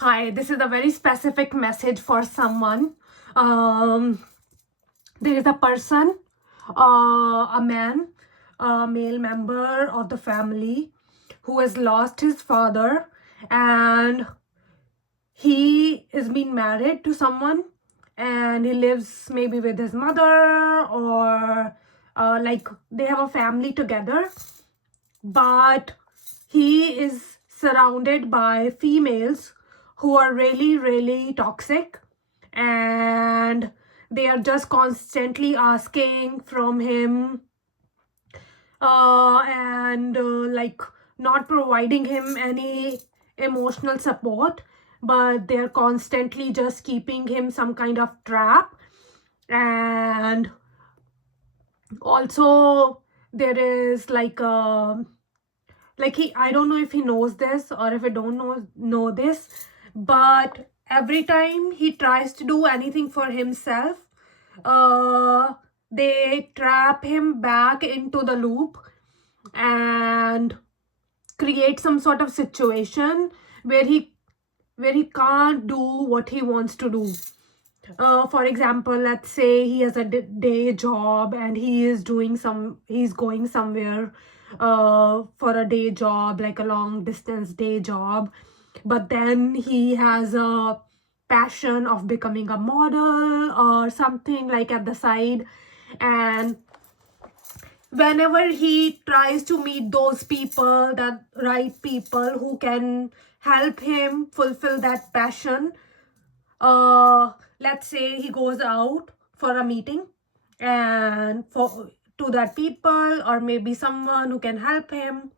Hi, this is a very specific message for someone. Um, there is a person, a man, a male member of the family who has lost his father, and he is being married to someone, and he lives maybe with his mother, or like they have a family together, but he is surrounded by females who are really toxic, and they are just constantly asking from him, and like not providing him any emotional support, but they're constantly just keeping him some kind of trap. And also there is like he, I don't know if he knows this or if he don't know this, but every time he tries to do anything for himself, uh they trap him back into the loop and create some sort of situation where he can't do what he wants to do. For example, let's say he has a day job and he's going somewhere for a day job, like a long distance day job, but then he has a passion of becoming a model or something like at the side. And whenever he tries to meet those people, that right people who can help him fulfill that passion, let's say he goes out for a meeting and for to that people or maybe someone who can help him,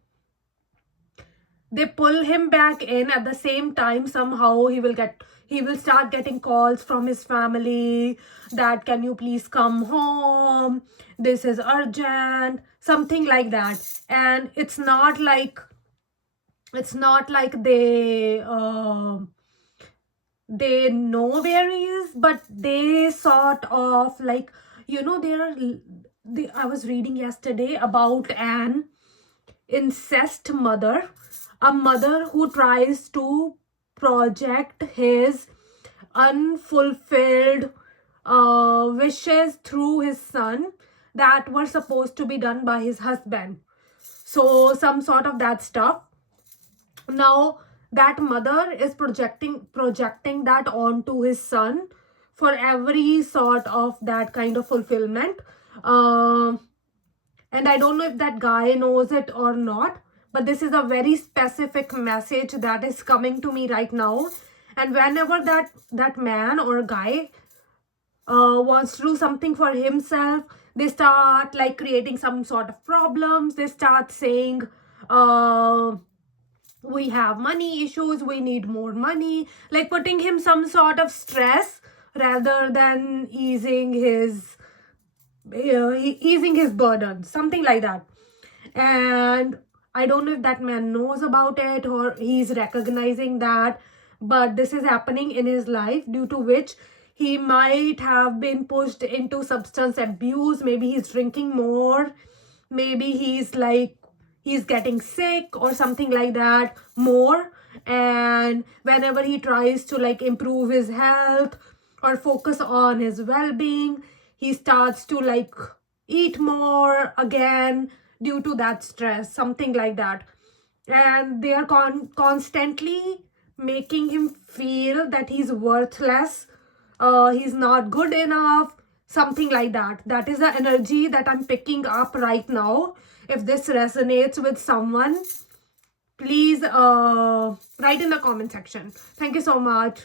they pull him back in. At the same time, somehow he will start getting calls from his family that can you please come home, this is urgent, something like that. And it's not like they know where he is, but they sort of like, I was reading yesterday about an incest mother, a mother who tries to project his unfulfilled wishes through his son that were supposed to be done by his husband. So some sort of that stuff. Now that mother is projecting that onto his son for every sort of that kind of fulfillment. And I don't know if that guy knows it or not, but this is a very specific message that is coming to me right now. And whenever that man or guy wants to do something for himself, they start like creating some sort of problems. They start saying, we have money issues, we need more money, like putting him some sort of stress rather than easing his burden, something like that. And I don't know if that man knows about it or he's recognizing that, but this is happening in his life, due to which he might have been pushed into substance abuse. Maybe he's drinking more, maybe he's getting sick or something like that more. And whenever he tries to like improve his health or focus on his well-being, he starts to like eat more again due to that stress, something like that. And they are constantly making him feel that he's worthless, he's not good enough, something like that. That is the energy that I'm picking up right now. If this resonates with someone, please write in the comment section. Thank you so much.